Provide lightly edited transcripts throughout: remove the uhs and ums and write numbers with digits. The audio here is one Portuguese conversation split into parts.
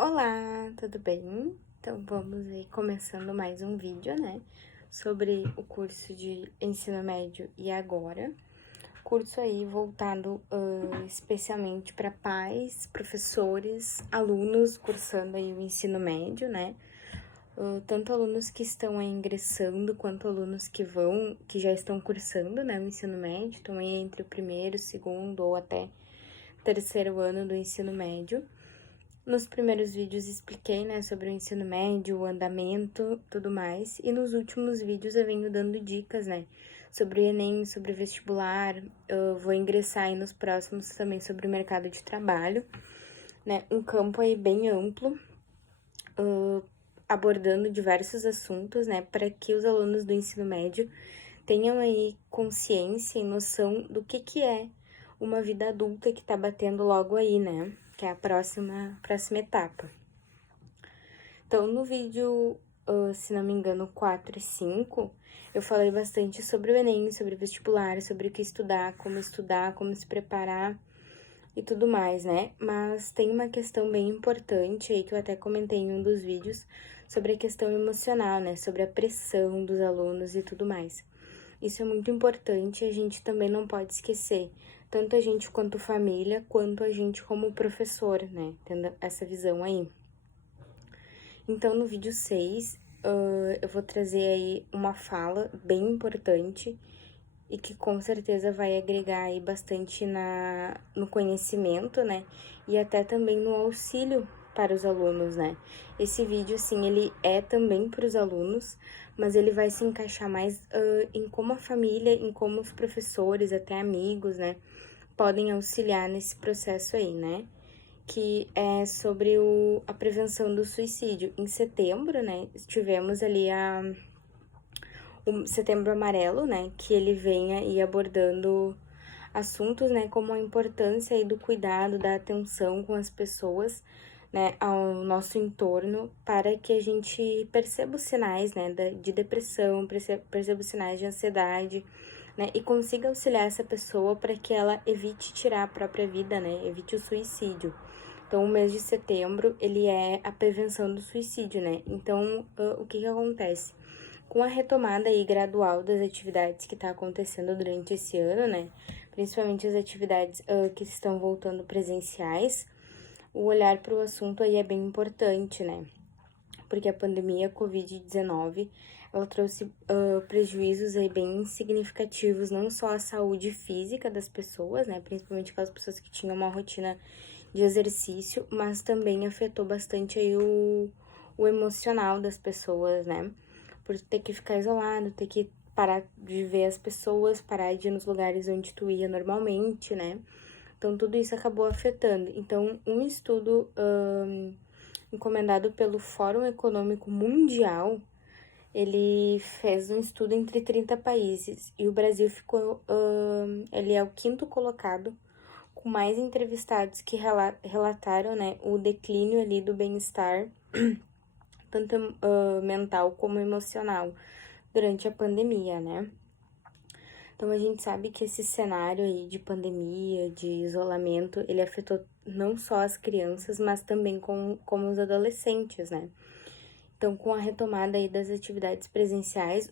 Olá, tudo bem? Então vamos aí começando mais um vídeo, né? Sobre o curso de ensino médio e agora. Curso aí voltado especialmente para pais, professores, alunos cursando aí o ensino médio, né? Tanto alunos que estão aí ingressando, quanto alunos que já estão cursando, né? O ensino médio, estão aí entre o primeiro, segundo ou até terceiro ano do ensino médio. Nos primeiros vídeos expliquei, né, sobre o ensino médio, o andamento, tudo mais. E nos últimos vídeos eu venho dando dicas, né, sobre o Enem, sobre o vestibular. Eu vou ingressar aí nos próximos também sobre o mercado de trabalho, né, um campo aí bem amplo, abordando diversos assuntos, né, para que os alunos do ensino médio tenham aí consciência e noção do que é uma vida adulta que tá batendo logo aí, né? Que é a próxima etapa. Então, no vídeo, se não me engano, 4 e 5, eu falei bastante sobre o Enem, sobre o vestibular, sobre o que estudar, como se preparar e tudo mais, né? Mas tem uma questão bem importante aí que eu até comentei em um dos vídeos sobre a questão emocional, né? Sobre a pressão dos alunos e tudo mais. Isso é muito importante, a gente também não pode esquecer, tanto a gente quanto família, quanto a gente como professor, né? Tendo essa visão aí. Então, no vídeo 6, eu vou trazer aí uma fala bem importante e que com certeza vai agregar aí bastante no conhecimento, né? E até também no auxílio para os alunos, né? Esse vídeo, assim, ele é também para os alunos, mas ele vai se encaixar mais em como a família, em como os professores, até amigos, né? Podem auxiliar nesse processo aí, né? Que é sobre a prevenção do suicídio. Em setembro, né, tivemos ali o Setembro Amarelo, né, que ele vem aí abordando assuntos, né, como a importância aí do cuidado, da atenção com as pessoas, né, ao nosso entorno, para que a gente perceba os sinais, né, de depressão, perceba os sinais de ansiedade, né, e consiga auxiliar essa pessoa para que ela evite tirar a própria vida, né, evite o suicídio. Então, o mês de setembro, ele é a prevenção do suicídio, né? Então, o que acontece? Com a retomada aí gradual das atividades que está acontecendo durante esse ano, né? Principalmente as atividades que estão voltando presenciais, o olhar para o assunto aí é bem importante, né? Porque a pandemia Covid-19, ela trouxe prejuízos aí bem significativos, não só à saúde física das pessoas, né? Principalmente aquelas pessoas que tinham uma rotina de exercício, mas também afetou bastante aí o emocional das pessoas, né? Por ter que ficar isolado, ter que parar de ver as pessoas, parar de ir nos lugares onde tu ia normalmente, né? Então, tudo isso acabou afetando. Então, um estudo encomendado pelo Fórum Econômico Mundial, ele fez um estudo entre 30 países e o Brasil ficou, ele é o quinto colocado, com mais entrevistados que relataram, né, o declínio ali do bem-estar, tanto mental como emocional, durante a pandemia, né? Então, a gente sabe que esse cenário aí de pandemia, de isolamento, ele afetou não só as crianças, mas também como os adolescentes, né? Então, com a retomada aí das atividades presenciais,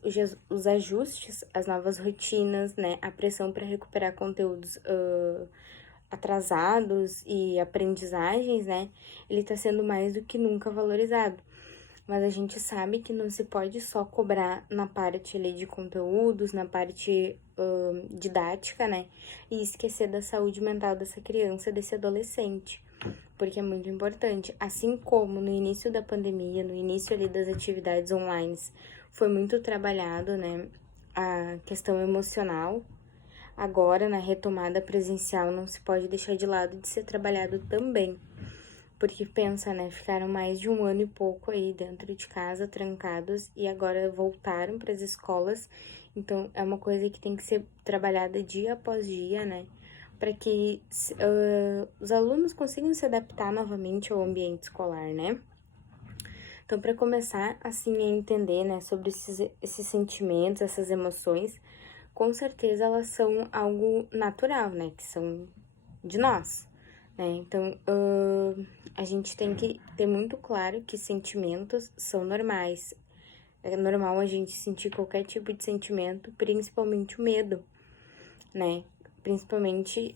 os ajustes, as novas rotinas, né? A pressão para recuperar conteúdos atrasados e aprendizagens, né? Ele tá sendo mais do que nunca valorizado. Mas a gente sabe que não se pode só cobrar na parte ali de conteúdos, na parte didática, né? E esquecer da saúde mental dessa criança, desse adolescente. Porque é muito importante. Assim como no início da pandemia, no início ali das atividades online, foi muito trabalhado, né? A questão emocional. Agora, na retomada presencial, não se pode deixar de lado de ser trabalhado também. Porque pensa, né? Ficaram mais de um ano e pouco aí dentro de casa, trancados, e agora voltaram para as escolas. Então, é uma coisa que tem que ser trabalhada dia após dia, né? Para que os alunos consigam se adaptar novamente ao ambiente escolar, né? Então, para começar, assim, a entender, né, sobre esses sentimentos, essas emoções, com certeza elas são algo natural, né? Que são de nós, né? Então, a gente tem que ter muito claro que sentimentos são normais. É normal a gente sentir qualquer tipo de sentimento, principalmente o medo, né? Principalmente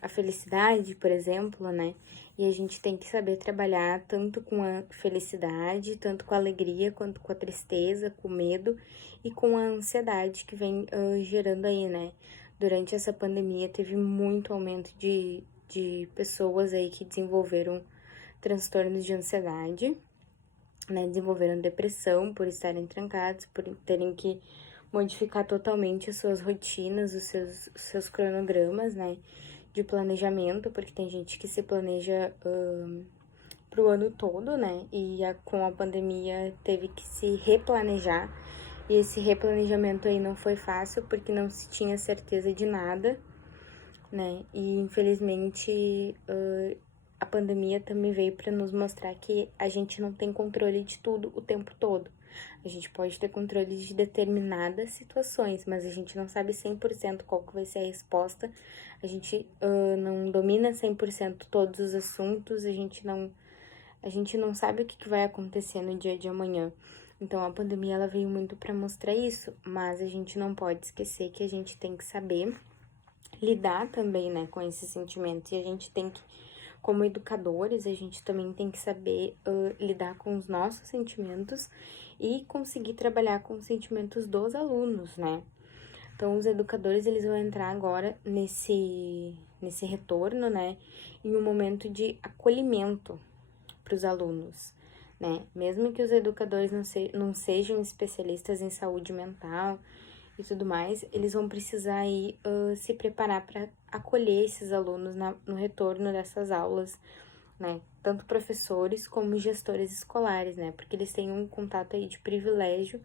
a felicidade, por exemplo, né? E a gente tem que saber trabalhar tanto com a felicidade, tanto com a alegria, quanto com a tristeza, com o medo e com a ansiedade que vem gerando aí, né? Durante essa pandemia teve muito aumento de pessoas aí que desenvolveram transtornos de ansiedade, né? Desenvolveram depressão por estarem trancados, por terem que modificar totalmente as suas rotinas, os seus cronogramas, né? De planejamento, porque tem gente que se planeja pro ano todo, né? E com a pandemia teve que se replanejar. E esse replanejamento aí não foi fácil, porque não se tinha certeza de nada, né? E infelizmente a pandemia também veio para nos mostrar que a gente não tem controle de tudo o tempo todo. A gente pode ter controle de determinadas situações, mas a gente não sabe 100% qual que vai ser a resposta. A gente não domina 100% todos os assuntos, a gente não sabe o que vai acontecer no dia de amanhã. Então, a pandemia ela veio muito para mostrar isso, mas a gente não pode esquecer que a gente tem que saber lidar também, né, com esses sentimentos. E a gente tem que, como educadores, a gente também tem que saber lidar com os nossos sentimentos e conseguir trabalhar com os sentimentos dos alunos, né? Então, os educadores, eles vão entrar agora nesse retorno, né, em um momento de acolhimento para os alunos, né? Mesmo que os educadores não sejam especialistas em saúde mental e tudo mais, eles vão precisar aí se preparar para acolher esses alunos no retorno dessas aulas, né? Tanto professores como gestores escolares, né? Porque eles têm um contato aí de privilégio,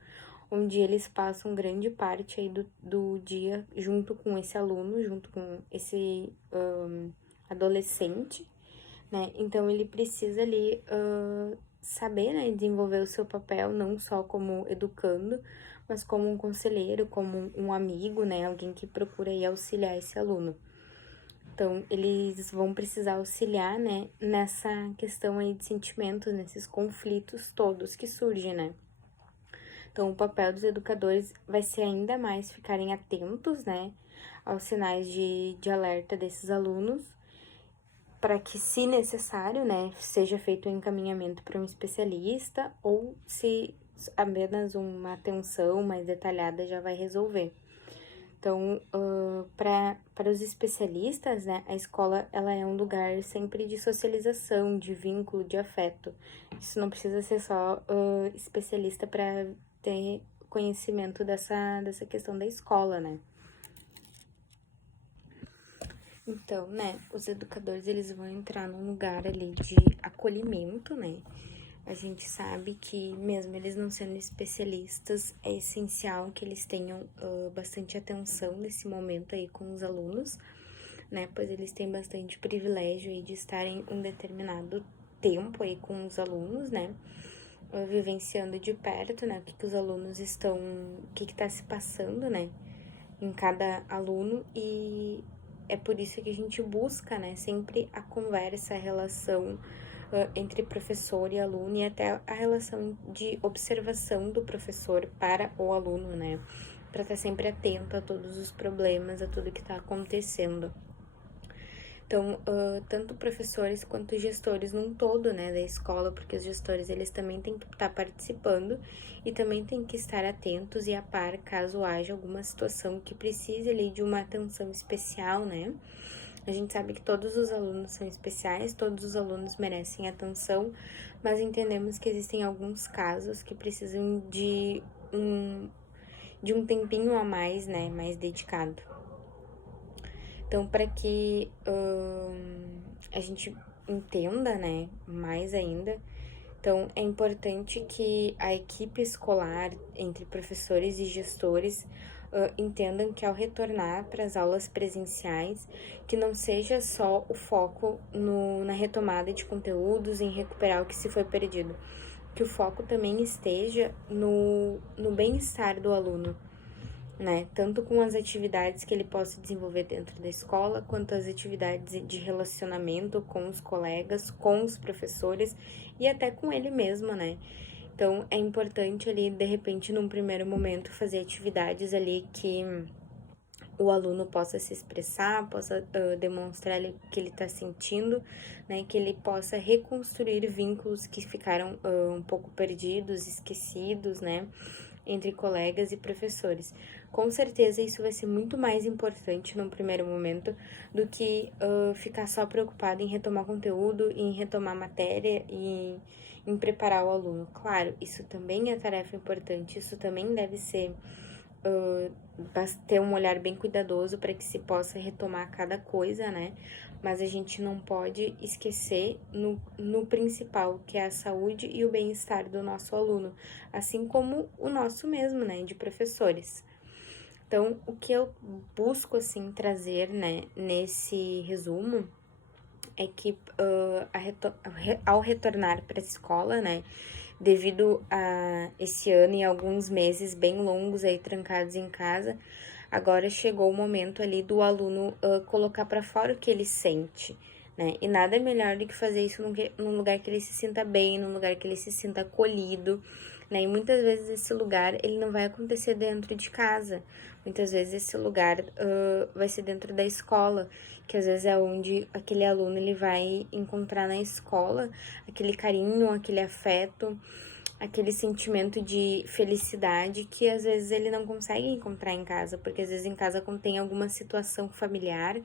onde eles passam grande parte aí do dia junto com esse aluno, junto com esse adolescente, né? Então, ele precisa ali saber, né, desenvolver o seu papel, não só como educando, mas como um conselheiro, como um amigo, né? Alguém que procura aí auxiliar esse aluno. Então, eles vão precisar auxiliar, né, nessa questão aí de sentimentos, nesses conflitos todos que surgem, né? Então, o papel dos educadores vai ser ainda mais ficarem atentos, né, aos sinais de alerta desses alunos, para que, se necessário, né, seja feito um encaminhamento para um especialista, ou se apenas uma atenção mais detalhada já vai resolver. Então, para os especialistas, né, a escola ela é um lugar sempre de socialização, de vínculo, de afeto. Isso não precisa ser só especialista para ter conhecimento dessa questão da escola, né? Então, né, os educadores, eles vão entrar num lugar ali de acolhimento, né? A gente sabe que, mesmo eles não sendo especialistas, é essencial que eles tenham bastante atenção nesse momento aí com os alunos, né? Pois eles têm bastante privilégio aí de estarem um determinado tempo aí com os alunos, né? Vivenciando de perto, né? O que os alunos estão... O que tá se passando, né? Em cada aluno, e é por isso que a gente busca, né? Sempre a conversa, a relação entre professor e aluno, e até a relação de observação do professor para o aluno, né? Para estar sempre atento a todos os problemas, a tudo que está acontecendo. Então, tanto professores quanto gestores num todo, né, da escola, porque os gestores, eles também têm que estar participando e também têm que estar atentos e a par caso haja alguma situação que precise ali de uma atenção especial, né? A gente sabe que todos os alunos são especiais, todos os alunos merecem atenção, mas entendemos que existem alguns casos que precisam de um tempinho a mais, né, mais dedicado. Então, para que a gente entenda, né, mais ainda, então é importante que a equipe escolar, entre professores e gestores, entendam que ao retornar para as aulas presenciais, que não seja só o foco na retomada de conteúdos, em recuperar o que se foi perdido, que o foco também esteja no bem-estar do aluno, né? Tanto com as atividades que ele possa desenvolver dentro da escola, quanto as atividades de relacionamento com os colegas, com os professores e até com ele mesmo, né? Então, é importante ali, de repente, num primeiro momento, fazer atividades ali que o aluno possa se expressar, possa demonstrar o que ele está sentindo, né? Que ele possa reconstruir vínculos que ficaram um pouco perdidos, esquecidos, né? Entre colegas e professores. Com certeza isso vai ser muito mais importante num primeiro momento do que ficar só preocupado em retomar conteúdo, em retomar matéria e em preparar o aluno. Claro, isso também é tarefa importante, isso também deve ser ter um olhar bem cuidadoso para que se possa retomar cada coisa, né? Mas a gente não pode esquecer no principal, que é a saúde e o bem-estar do nosso aluno, assim como o nosso mesmo, né, de professores. Então, o que eu busco, assim, trazer, né, nesse resumo é que ao retornar para a escola, né, devido a esse ano e alguns meses bem longos aí trancados em casa, agora chegou o momento ali do aluno colocar para fora o que ele sente, né? E nada melhor do que fazer isso num lugar que ele se sinta bem, num lugar que ele se sinta acolhido, né? E muitas vezes esse lugar ele não vai acontecer dentro de casa. Muitas vezes esse lugar vai ser dentro da escola, que às vezes é onde aquele aluno ele vai encontrar na escola aquele carinho, aquele afeto, aquele sentimento de felicidade que às vezes ele não consegue encontrar em casa, porque às vezes em casa contém alguma situação familiar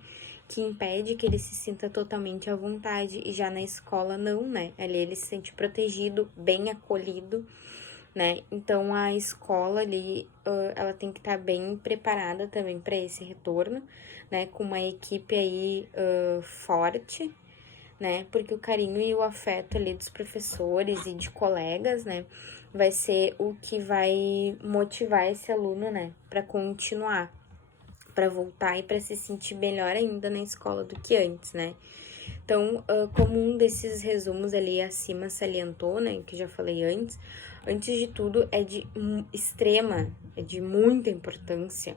que impede que ele se sinta totalmente à vontade, e já na escola não, né? Ali ele se sente protegido, bem acolhido, né? Então a escola ali, ela tem que estar bem preparada também para esse retorno, né? Com uma equipe aí forte, né? Porque o carinho e o afeto ali dos professores e de colegas, né? Vai ser o que vai motivar esse aluno, né? Para continuar, para voltar e para se sentir melhor ainda na escola do que antes, né? Então, como um desses resumos ali acima salientou, né? Que já falei antes de tudo, é de é de muita importância,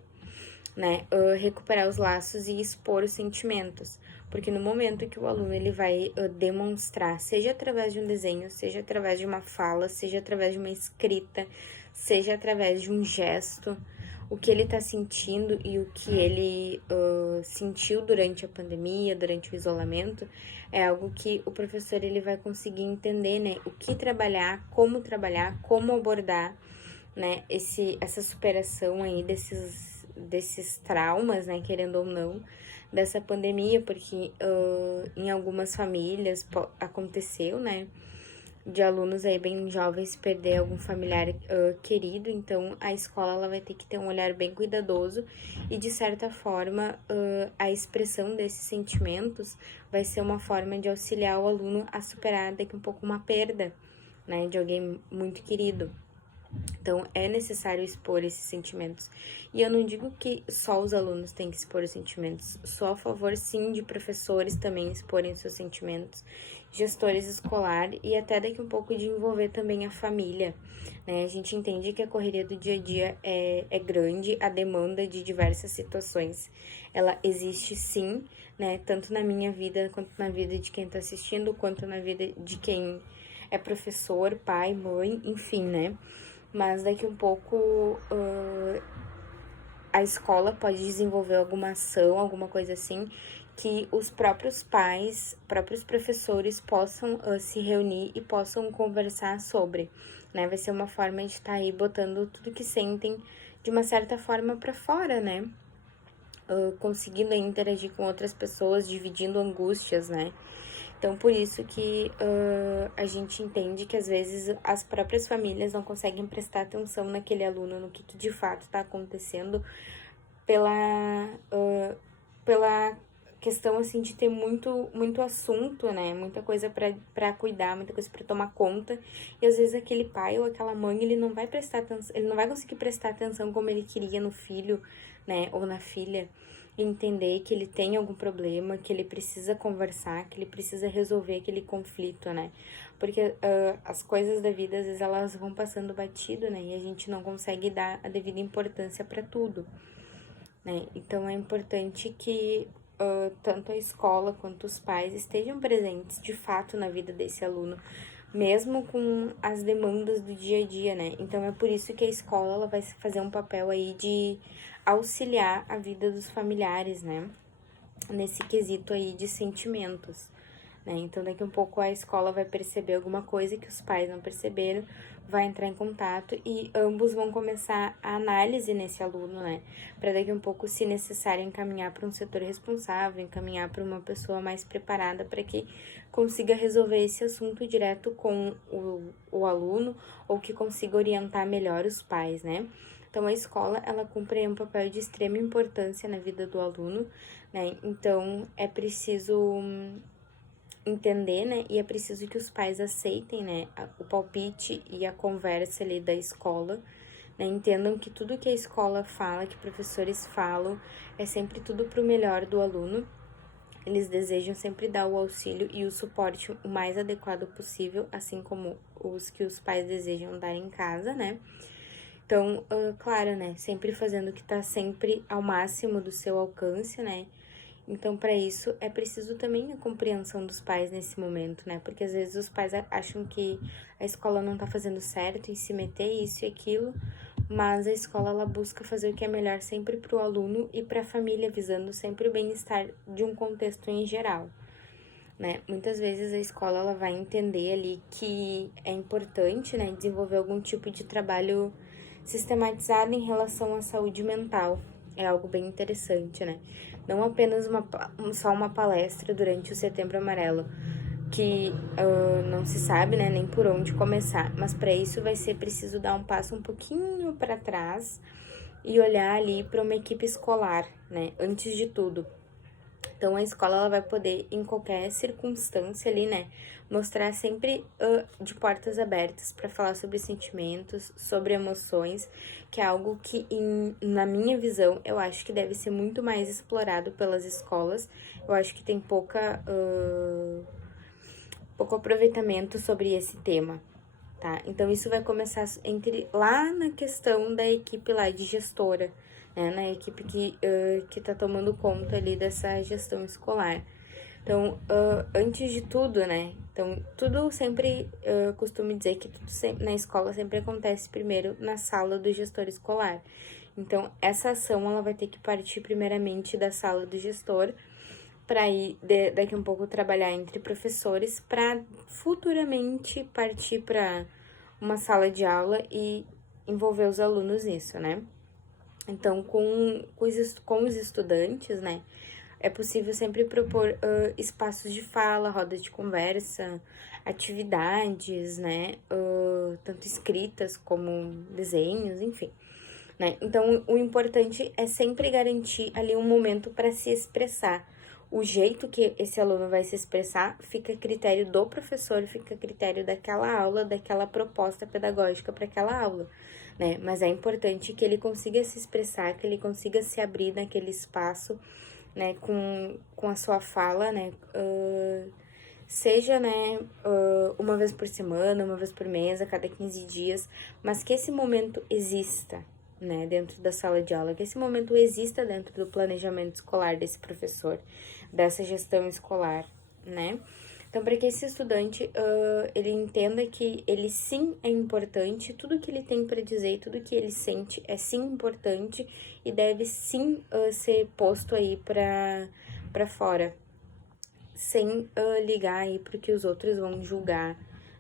né, recuperar os laços e expor os sentimentos, porque no momento que o aluno ele vai demonstrar, seja através de um desenho, seja através de uma fala, seja através de uma escrita, seja através de um gesto, o que ele está sentindo e o que ele sentiu durante a pandemia, durante o isolamento, é algo que o professor ele vai conseguir entender, né, o que trabalhar, como abordar, né, essa superação aí desses traumas, né, querendo ou não, dessa pandemia, porque em algumas famílias aconteceu, né, de alunos aí bem jovens perder algum familiar querido, então a escola ela vai ter que ter um olhar bem cuidadoso e, de certa forma, a expressão desses sentimentos vai ser uma forma de auxiliar o aluno a superar daqui um pouco uma perda, né, de alguém muito querido. Então, é necessário expor esses sentimentos. E eu não digo que só os alunos têm que expor os sentimentos. Sou a favor, sim, de professores também exporem os seus sentimentos, gestores escolar e até daqui um pouco de envolver também a família, né? A gente entende que a correria do dia a dia é grande, a demanda de diversas situações, ela existe sim, né? Tanto na minha vida, quanto na vida de quem tá assistindo, quanto na vida de quem é professor, pai, mãe, enfim, né? Mas daqui um pouco a escola pode desenvolver alguma ação, alguma coisa assim, que os próprios pais, próprios professores possam se reunir e possam conversar sobre, né? Vai ser uma forma de estar aí botando tudo que sentem de uma certa forma para fora, né? Conseguindo interagir com outras pessoas, dividindo angústias, né? Então, por isso que a gente entende que, às vezes, as próprias famílias não conseguem prestar atenção naquele aluno, no que de fato está acontecendo, pela questão, assim, de ter muito assunto, né? Muita coisa para cuidar, muita coisa para tomar conta. E, às vezes, aquele pai ou aquela mãe, ele não vai prestar atenção, ele não vai conseguir prestar atenção como ele queria no filho, né? Ou na filha. entender que ele tem algum problema, que ele precisa conversar, que ele precisa resolver aquele conflito, né? Porque as coisas da vida, às vezes, elas vão passando batido, né? E a gente não consegue dar a devida importância para tudo, né? Então, é importante que tanto a escola quanto os pais estejam presentes, de fato, na vida desse aluno, mesmo com as demandas do dia a dia, né? Então, é por isso que a escola ela vai fazer um papel aí de auxiliar a vida dos familiares, né? Nesse quesito aí de sentimentos, né? Então, daqui a um pouco a escola vai perceber alguma coisa que os pais não perceberam, vai entrar em contato e ambos vão começar a análise nesse aluno, né? Para daqui a um pouco, se necessário, encaminhar para um setor responsável, encaminhar para uma pessoa mais preparada para que consiga resolver esse assunto direto com o aluno ou que consiga orientar melhor os pais, né? Então, a escola, ela cumpre um papel de extrema importância na vida do aluno, né? Então, é preciso entender, né? E é preciso que os pais aceitem, né? O palpite e a conversa ali da escola, né? Entendam que tudo que a escola fala, que professores falam, é sempre tudo pro melhor do aluno. Eles desejam sempre dar o auxílio e o suporte o mais adequado possível, assim como os que os pais desejam dar em casa, né? Então, claro, né? Sempre fazendo o que tá sempre ao máximo do seu alcance, né? Então, para isso, é preciso também a compreensão dos pais nesse momento, né? Porque às vezes os pais acham que a escola não tá fazendo certo em se meter isso e aquilo, mas a escola ela busca fazer o que é melhor sempre para o aluno e para a família, visando sempre o bem-estar de um contexto em geral, né? Muitas vezes a escola ela vai entender ali que é importante, né, desenvolver algum tipo de trabalho sistematizado em relação à saúde mental. É algo bem interessante, né? Não apenas só uma palestra durante o Setembro Amarelo, que não se sabe, né, nem por onde começar, mas para isso vai ser preciso dar um passo um pouquinho para trás e olhar ali para uma equipe escolar, né, antes de tudo. Então, a escola ela vai poder, em qualquer circunstância ali, né, mostrar sempre de portas abertas para falar sobre sentimentos, sobre emoções, que é algo que, na minha visão, eu acho que deve ser muito mais explorado pelas escolas. Eu acho que tem pouco aproveitamento sobre esse tema, tá? Então, isso vai começar lá na questão da equipe lá de gestora, né? Na equipe que tá tomando conta ali dessa gestão escolar. Então, antes de tudo, né? Então, tudo sempre, costumo dizer que tudo sempre, na escola sempre acontece primeiro na sala do gestor escolar. Então, essa ação, ela vai ter que partir primeiramente da sala do gestor, para ir daqui a um pouco trabalhar entre professores, para futuramente partir para uma sala de aula e envolver os alunos nisso, né? Então, com os estudantes, né, é possível sempre propor espaços de fala, rodas de conversa, atividades, né, tanto escritas como desenhos, enfim. Né? Então, o importante é sempre garantir ali um momento para se expressar. O jeito que esse aluno vai se expressar fica a critério do professor, fica a critério daquela aula, daquela proposta pedagógica para aquela aula, né? Mas é importante que ele consiga se expressar, que ele consiga se abrir naquele espaço, né? Com a sua fala, né? Seja, né, uma vez por semana, uma vez por mês, a cada 15 dias, mas que esse momento exista, né, dentro da sala de aula, que esse momento exista dentro do planejamento escolar desse professor, dessa gestão escolar, né? Então, para que esse estudante, ele entenda que ele sim é importante, tudo que ele tem para dizer, tudo que ele sente é sim importante e deve sim ser posto aí para fora, sem ligar aí pro que os outros vão julgar,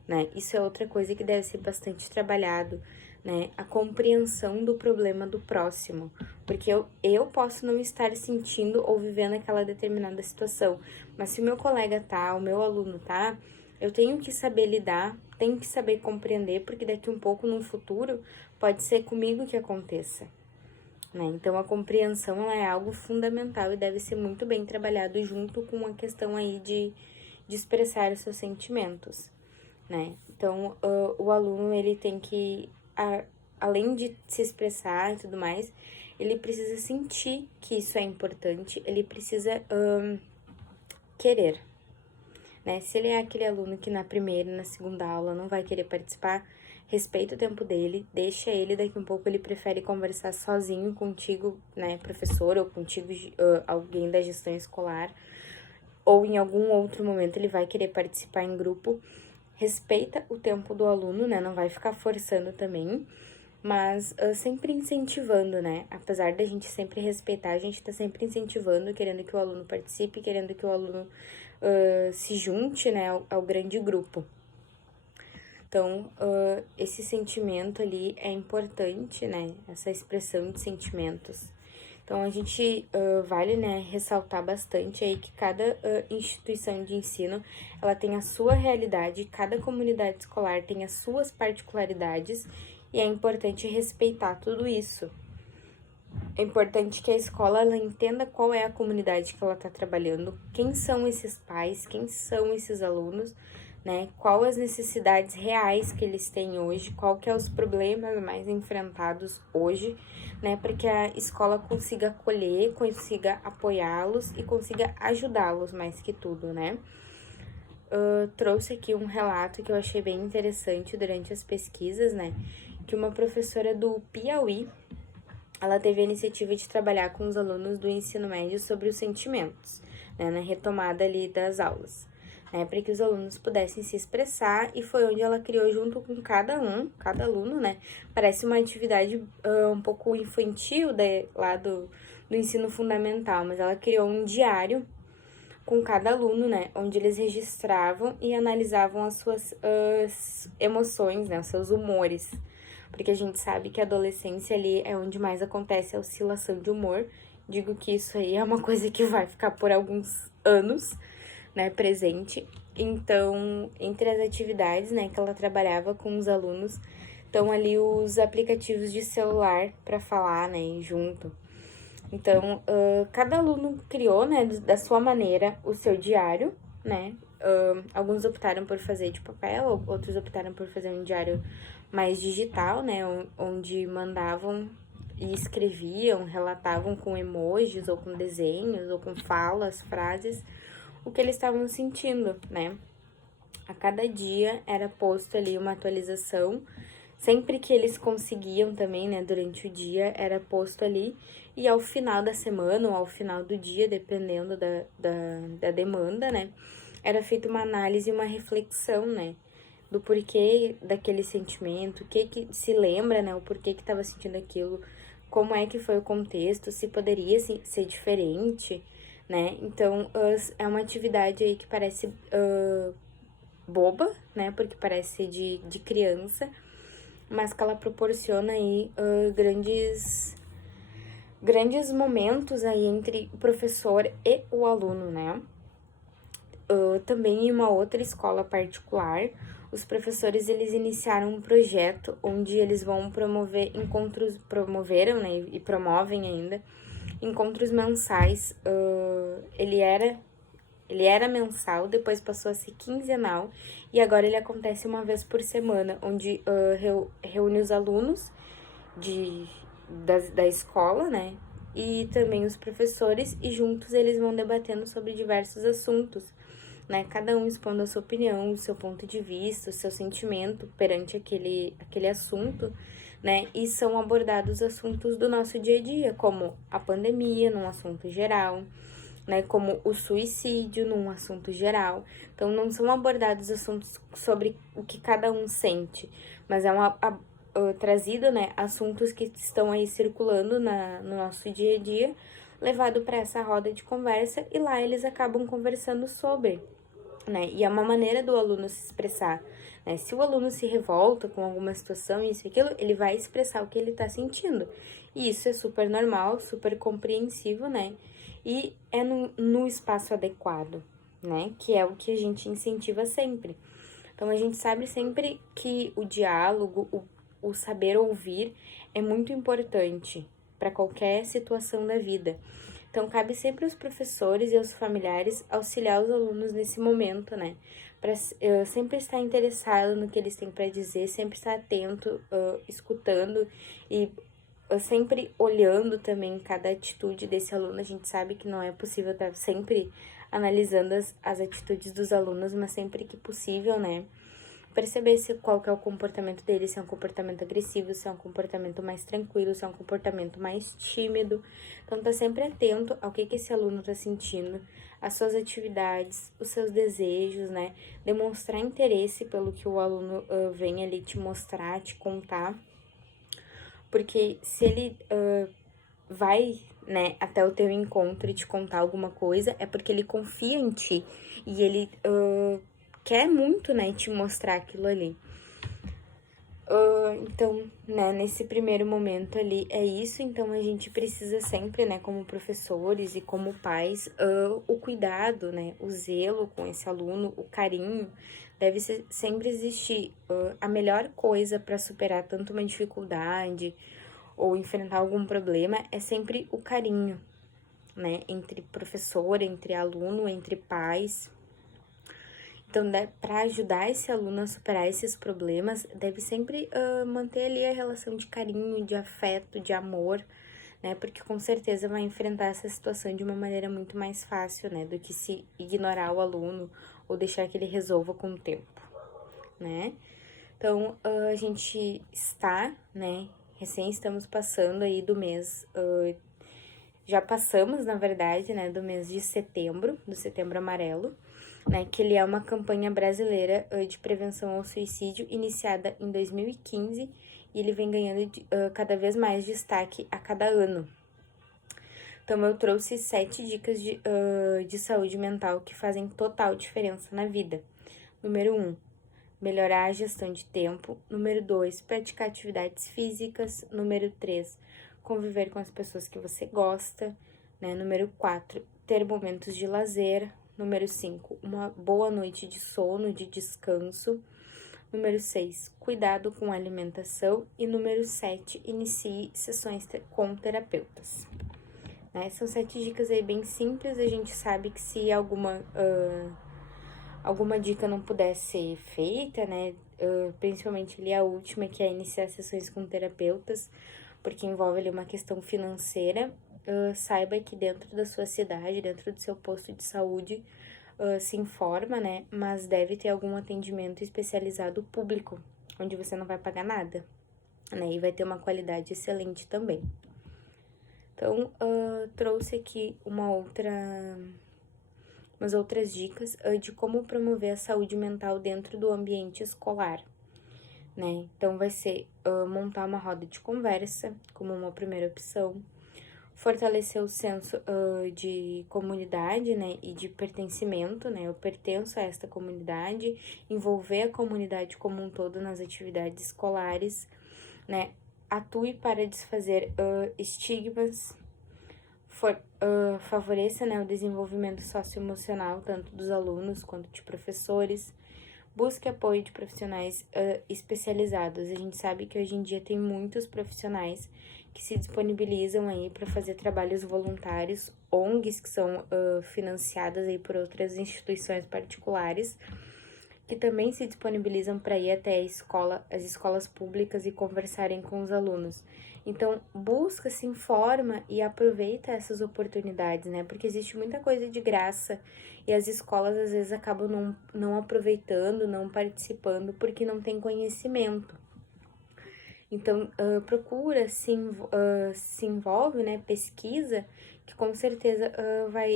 né? Isso é outra coisa que deve ser bastante trabalhado, né? A compreensão do problema do próximo. Porque eu posso não estar sentindo ou vivendo aquela determinada situação, mas se o meu colega tá, o meu aluno tá, eu tenho que saber lidar, tenho que saber compreender, porque daqui um pouco, num futuro, pode ser comigo que aconteça. Né? Então, a compreensão ela é algo fundamental e deve ser muito bem trabalhado junto com a questão aí de expressar os seus sentimentos, né? Então, o aluno, ele tem que, além de se expressar e tudo mais, ele precisa sentir que isso é importante, ele precisa querer, né? Se ele é aquele aluno que na primeira e na segunda aula não vai querer participar, respeita o tempo dele, deixa ele, daqui um pouco ele prefere conversar sozinho contigo, né, professor, ou contigo, alguém da gestão escolar, ou em algum outro momento ele vai querer participar em grupo. Respeita o tempo do aluno, né, não vai ficar forçando também, mas sempre incentivando, né, apesar da gente sempre respeitar, a gente tá sempre incentivando, querendo que o aluno participe, querendo que o aluno se junte, né, ao grande grupo. Então, esse sentimento ali é importante, né? Essa expressão de sentimentos. Então, a gente vale, né, ressaltar bastante aí que cada instituição de ensino, ela tem a sua realidade, cada comunidade escolar tem as suas particularidades e é importante respeitar tudo isso. É importante que a escola ela entenda qual é a comunidade que ela está trabalhando, quem são esses pais, quem são esses alunos, né? Qual as necessidades reais que eles têm hoje, qual que é os problemas mais enfrentados hoje, né? Para que a escola consiga acolher, consiga apoiá-los e consiga ajudá-los mais que tudo, né? Trouxe aqui um relato que eu achei bem interessante durante as pesquisas, né? Que uma professora do Piauí, ela teve a iniciativa de trabalhar com os alunos do ensino médio sobre os sentimentos, né, na retomada ali das aulas, né, para que os alunos pudessem se expressar, e foi onde ela criou junto com cada aluno, né, parece uma atividade um pouco infantil lá do ensino fundamental, mas ela criou um diário com cada aluno, né, onde eles registravam e analisavam as suas emoções, né, os seus humores, porque a gente sabe que a adolescência ali é onde mais acontece a oscilação de humor. Digo que isso aí é uma coisa que vai ficar por alguns anos, né, presente. Então, entre as atividades, né, que ela trabalhava com os alunos, estão ali os aplicativos de celular para falar, né, junto. Então, cada aluno criou, né, da sua maneira, o seu diário, né. Alguns optaram por fazer de papel, outros optaram por fazer um diário mais digital, né, onde mandavam e escreviam, relatavam com emojis, ou com desenhos, ou com falas, frases, o que eles estavam sentindo, né. A cada dia era posto ali uma atualização, sempre que eles conseguiam também, né, durante o dia, era posto ali, e ao final da semana ou ao final do dia, dependendo da demanda, né, era feita uma análise e uma reflexão, né, do porquê daquele sentimento, o que se lembra, né, o porquê que estava sentindo aquilo, como é que foi o contexto, se poderia ser diferente, né, então é uma atividade aí que parece boba, né, porque parece de criança, mas que ela proporciona aí grandes momentos aí entre o professor e o aluno, né. Também em uma outra escola particular, os professores eles iniciaram um projeto onde eles vão promoveram, né, e promovem ainda, encontros mensais. Ele era mensal, depois passou a ser quinzenal, e agora ele acontece uma vez por semana, onde reúne os alunos da escola, né, e também os professores, e juntos eles vão debatendo sobre diversos assuntos, né, cada um expondo a sua opinião, o seu ponto de vista, o seu sentimento perante aquele assunto, né, e são abordados assuntos do nosso dia a dia, como a pandemia, num assunto geral, né, como o suicídio, num assunto geral. Então, não são abordados assuntos sobre o que cada um sente, mas trazido, né, assuntos que estão aí circulando no nosso dia a dia, levado para essa roda de conversa, e lá eles acabam conversando sobre, né, e é uma maneira do aluno se expressar, né, se o aluno se revolta com alguma situação, isso e aquilo, ele vai expressar o que ele tá sentindo, e isso é super normal, super compreensível, né, e é no espaço adequado, né, que é o que a gente incentiva sempre. Então, a gente sabe sempre que o diálogo, o saber ouvir é muito importante para qualquer situação da vida. Então, cabe sempre aos professores e aos familiares auxiliar os alunos nesse momento, né? Para sempre estar interessado no que eles têm para dizer, sempre estar atento, escutando e sempre olhando também cada atitude desse aluno. A gente sabe que não é possível estar sempre analisando as atitudes dos alunos, mas sempre que possível, né? Perceber qual que é o comportamento dele, se é um comportamento agressivo, se é um comportamento mais tranquilo, se é um comportamento mais tímido. Então, tá sempre atento ao que esse aluno tá sentindo, as suas atividades, os seus desejos, né? Demonstrar interesse pelo que o aluno vem ali te mostrar, te contar. Porque se ele vai, né, até o teu encontro e te contar alguma coisa, é porque ele confia em ti e ele quer muito, né, te mostrar aquilo ali. Então, né, nesse primeiro momento ali é isso, então a gente precisa sempre, né, como professores e como pais, o cuidado, né, o zelo com esse aluno, o carinho, deve sempre existir. A melhor coisa para superar tanto uma dificuldade ou enfrentar algum problema é sempre o carinho, né, entre professor, entre aluno, entre pais. Então, para ajudar esse aluno a superar esses problemas, deve sempre manter ali a relação de carinho, de afeto, de amor, né? Porque com certeza vai enfrentar essa situação de uma maneira muito mais fácil, né? Do que se ignorar o aluno ou deixar que ele resolva com o tempo, né? Então, a gente está, né? Recém estamos passando aí do mês, já passamos, na verdade, né? Do mês de setembro, do Setembro Amarelo, né, que ele é uma campanha brasileira de prevenção ao suicídio iniciada em 2015 e ele vem ganhando cada vez mais destaque a cada ano. Então, eu trouxe 7 dicas de saúde mental que fazem total diferença na vida. Número 1, melhorar a gestão de tempo. Número 2, praticar atividades físicas. Número 3, conviver com as pessoas que você gosta. Né? Número 4, ter momentos de lazer. Número 5, uma boa noite de sono, de descanso. Número 6, cuidado com a alimentação. E número 7, inicie sessões com terapeutas. Né? São 7 dicas aí bem simples. A gente sabe que se alguma dica não puder ser feita, né? Principalmente ali a última, que é iniciar sessões com terapeutas, porque envolve ali uma questão financeira. Saiba que dentro da sua cidade, dentro do seu posto de saúde, se informa, né? Mas deve ter algum atendimento especializado público, onde você não vai pagar nada, né? E vai ter uma qualidade excelente também. Então, trouxe aqui umas outras dicas de como promover a saúde mental dentro do ambiente escolar, né? Então, vai ser montar uma roda de conversa como uma primeira opção, fortalecer o senso de comunidade, né, e de pertencimento, né, eu pertenço a esta comunidade, envolver a comunidade como um todo nas atividades escolares, né, atue para desfazer estigmas, favoreça, né, o desenvolvimento socioemocional, tanto dos alunos quanto de professores, busque apoio de profissionais especializados. A gente sabe que hoje em dia tem muitos profissionais que se disponibilizam aí para fazer trabalhos voluntários, ONGs que são financiadas aí por outras instituições particulares, que também se disponibilizam para ir até as escolas públicas e conversarem com os alunos. Então, busca, se informa e aproveita essas oportunidades, né? Porque existe muita coisa de graça e as escolas às vezes acabam não aproveitando, não participando, porque não tem conhecimento. Então, procura, se envolve, né? Pesquisa, que com certeza vai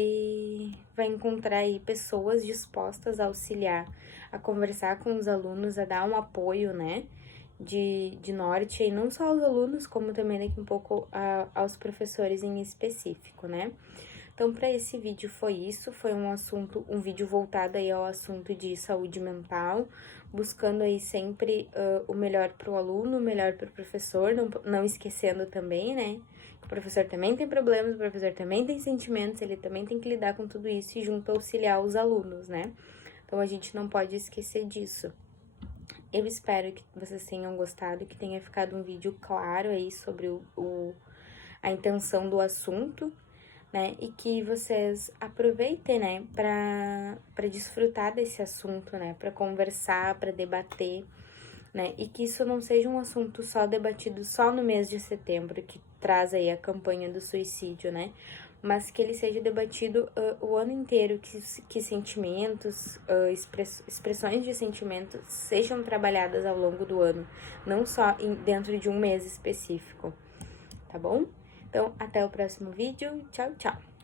encontrar aí pessoas dispostas a auxiliar, a conversar com os alunos, a dar um apoio, né? De norte, e não só aos alunos, como também daqui um pouco aos professores em específico, né? Então, para esse vídeo foi isso, foi um vídeo voltado aí ao assunto de saúde mental, buscando aí sempre o melhor para o aluno, o melhor para o professor, não esquecendo também, né? O professor também tem problemas, o professor também tem sentimentos, ele também tem que lidar com tudo isso e junto auxiliar os alunos, né? Então, a gente não pode esquecer disso. Eu espero que vocês tenham gostado, que tenha ficado um vídeo claro aí sobre a intenção do assunto, né? E que vocês aproveitem, né, para desfrutar desse assunto, né? Para conversar, para debater, né? E que isso não seja um assunto só debatido só no mês de setembro, que traz aí a campanha do suicídio, né? Mas que ele seja debatido o ano inteiro, que sentimentos, expressões de sentimentos sejam trabalhadas ao longo do ano, não só dentro de um mês específico, tá bom? Então, até o próximo vídeo. Tchau, tchau!